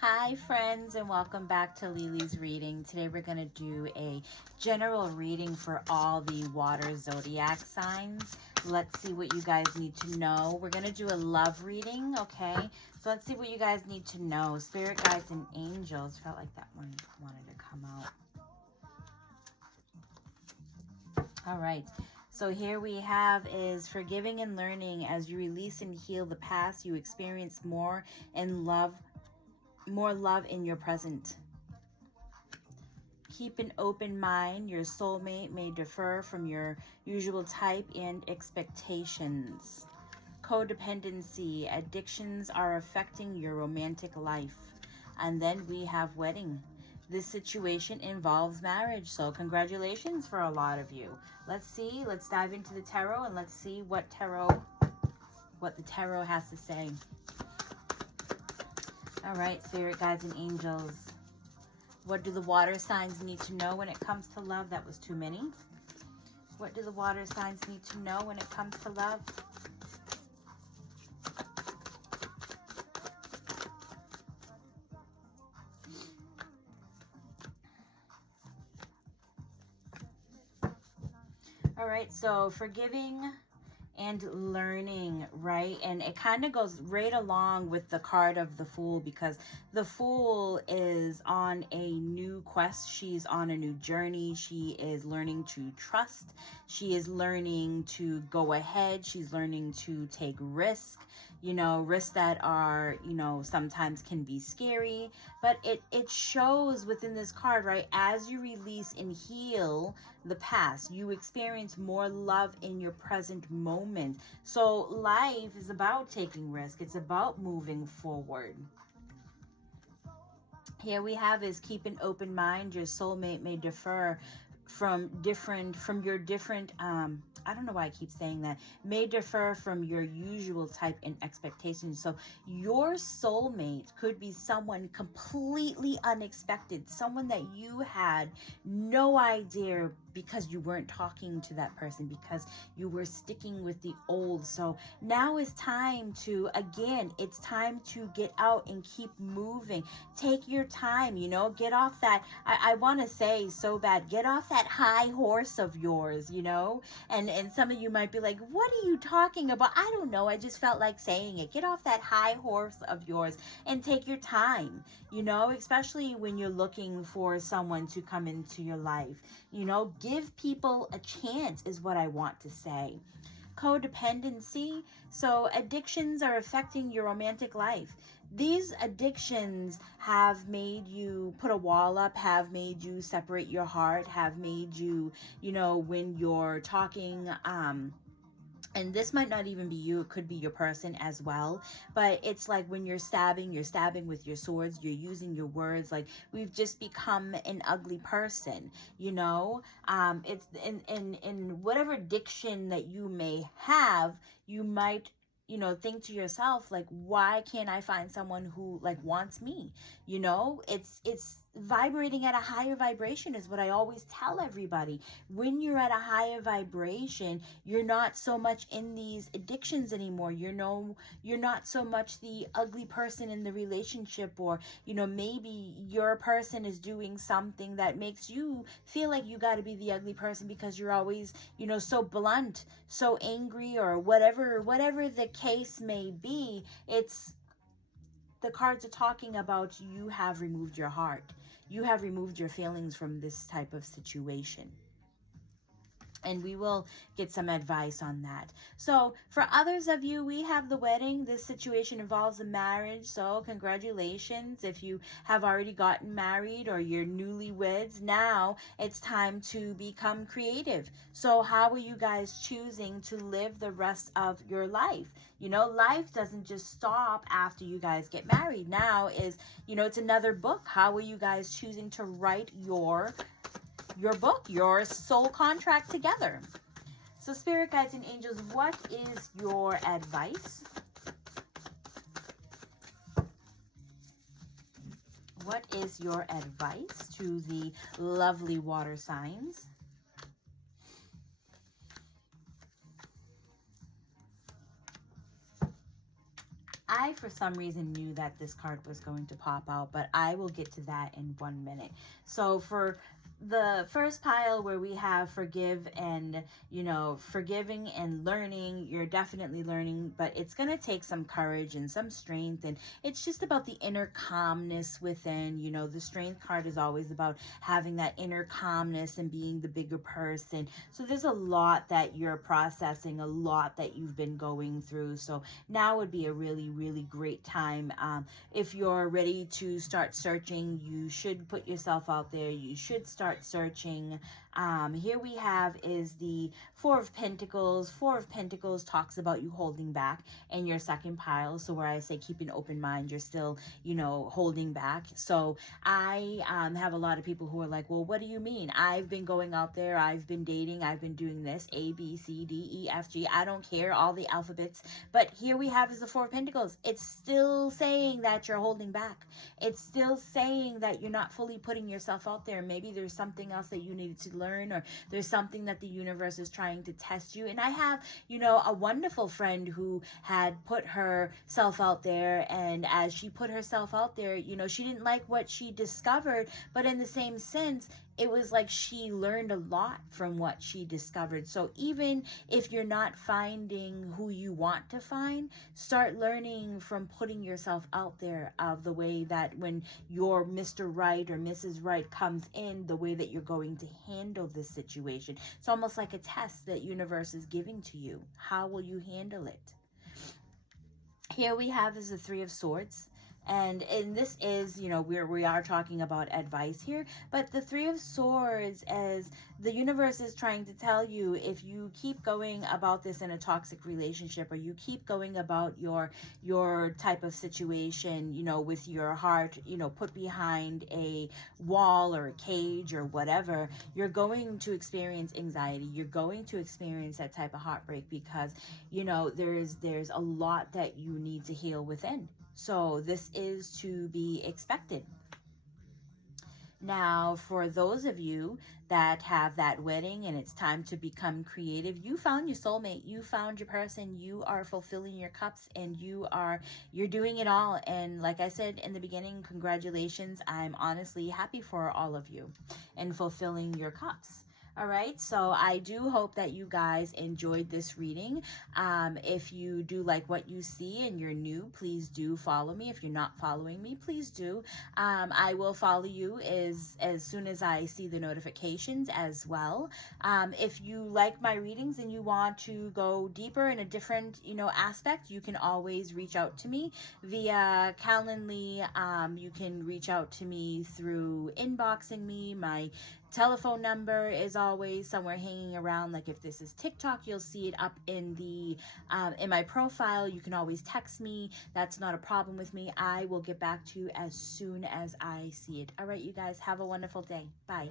Hi friends, and welcome back to Lily's reading. Today we're going to do a general reading for all the water zodiac signs. Let's see what you guys need to know. We're going to do a love reading, okay? So let's see what you guys need to know. Spirit guides and angels. Felt like that one wanted to come out. All right. So here we have is forgiving and learning. As you release and heal the past, you experience more love in your present. Keep an open mind. Your soulmate may differ from your usual type and expectations. Codependency. Addictions are affecting your romantic life. And then we have wedding. This situation involves marriage. So congratulations for a lot of you. Let's see. Let's dive into the tarot and let's see what the tarot has to say. All right, spirit guides and angels. What do the water signs need to know when it comes to love? That was too many. What do the water signs need to know when it comes to love? All right, so forgiving and learning, right? And it kind of goes right along with the card of the Fool, because the Fool is on a new quest. She's on a new journey. She is learning to trust. She is learning to go ahead. She's learning to take risks, risks that are, sometimes can be scary, but it shows within this card, right? As you release and heal the past, you experience more love in your present moment. So life is about taking risk. It's about moving forward. Here we have is keep an open mind. Your soulmate may differ from your different I don't know why I keep saying that, may differ from your usual type and expectations. So your soulmate could be someone completely unexpected, someone that you had no idea, because you weren't talking to that person, because you were sticking with the old. So now is time to, again, it's time to get out and keep moving. Take your time, get off that, I want to say so bad, get off that high horse of yours, and some of you might be like, what are you talking about? I don't know, I just felt like saying it. Get off that high horse of yours and take your time, especially when you're looking for someone to come into your life. Give people a chance is what I want to say. Codependency. So addictions are affecting your romantic life. These addictions have made you put a wall up, have made you separate your heart, have made you, when you're talking, and this might not even be you, it could be your person as well, but it's like when you're stabbing with your swords, you're using your words, like we've just become an ugly person, it's in whatever addiction that you may have, you might think to yourself, like, why can't I find someone who like wants me? It's vibrating at a higher vibration is what I always tell everybody. When you're at a higher vibration, you're not so much in these addictions anymore. You're not so much the ugly person in the relationship, or maybe your person is doing something that makes you feel like you got to be the ugly person because you're always so blunt, so angry, or whatever the case may be. It's the cards are talking about you have removed your heart. You have removed your feelings from this type of situation. And we will get some advice on that. So for others of you, we have the wedding. This situation involves a marriage. So congratulations if you have already gotten married or you're newlyweds. Now it's time to become creative. So how are you guys choosing to live the rest of your life? Life doesn't just stop after you guys get married. Now is, it's another book. How are you guys choosing to write your book, your soul contract together? So spirit guides and angels, what is your advice? What is your advice to the lovely water signs? I, for some reason, knew that this card was going to pop out, but I will get to that in 1 minute. So for the first pile where we have forgive and, you know, forgiving and learning, you're definitely learning, but it's going to take some courage and some strength, and it's just about the inner calmness within. You know, the strength card is always about having that inner calmness and being the bigger person. So there's a lot that you're processing, a lot that you've been going through. So now would be a really, really great time. If you're ready to start searching, you should put yourself out there. You should start searching. Here we have is the Four of Pentacles. Four of Pentacles talks about you holding back in your second pile. So where I say keep an open mind, you're still, you know, holding back. So I have a lot of people who are like, well, what do you mean? I've been going out there. I've been dating. I've been doing this. A, B, C, D, E, F, G. I don't care. All the alphabets. But here we have is the Four of Pentacles. It's still saying that you're holding back. It's still saying that you're not fully putting yourself out there. Maybe there's something else that you needed to learn, or there's something that the universe is trying to test you. And I have, you know, a wonderful friend who had put herself out there, and as she put herself out there, you know, she didn't like what she discovered, but in the same sense, it was like she learned a lot from what she discovered. So even if you're not finding who you want to find, start learning from putting yourself out there, of the way that when your Mr. Right or Mrs. Right comes in, the way that you're going to handle this situation. It's almost like a test that universe is giving to you. How will you handle it? Here we have is the Three of Swords. And this is, you know, we are talking about advice here, but the Three of Swords, as the universe is trying to tell you, if you keep going about this in a toxic relationship, or you keep going about your type of situation, you know, with your heart, you know, put behind a wall or a cage or whatever, you're going to experience anxiety. You're going to experience that type of heartbreak, because, you know, there's a lot that you need to heal within. So this is to be expected. Now, for those of you that have that wedding and it's time to become creative, you found your soulmate, you found your person, you are fulfilling your cups, and you're doing it all. And like I said in the beginning, congratulations. I'm honestly happy for all of you and fulfilling your cups. All right, so I do hope that you guys enjoyed this reading. If you do like what you see and you're new, please do follow me. If you're not following me, please do. I will follow you as soon as I see the notifications as well. If you like my readings and you want to go deeper in a different, you know, aspect, you can always reach out to me via Calendly. You can reach out to me through inboxing me. My telephone number is always somewhere hanging around. Like if this is TikTok, you'll see it up in the in my profile. You can always text me. That's not a problem with me. I will get back to you as soon as I see it. All right, you guys, have a wonderful day. Bye.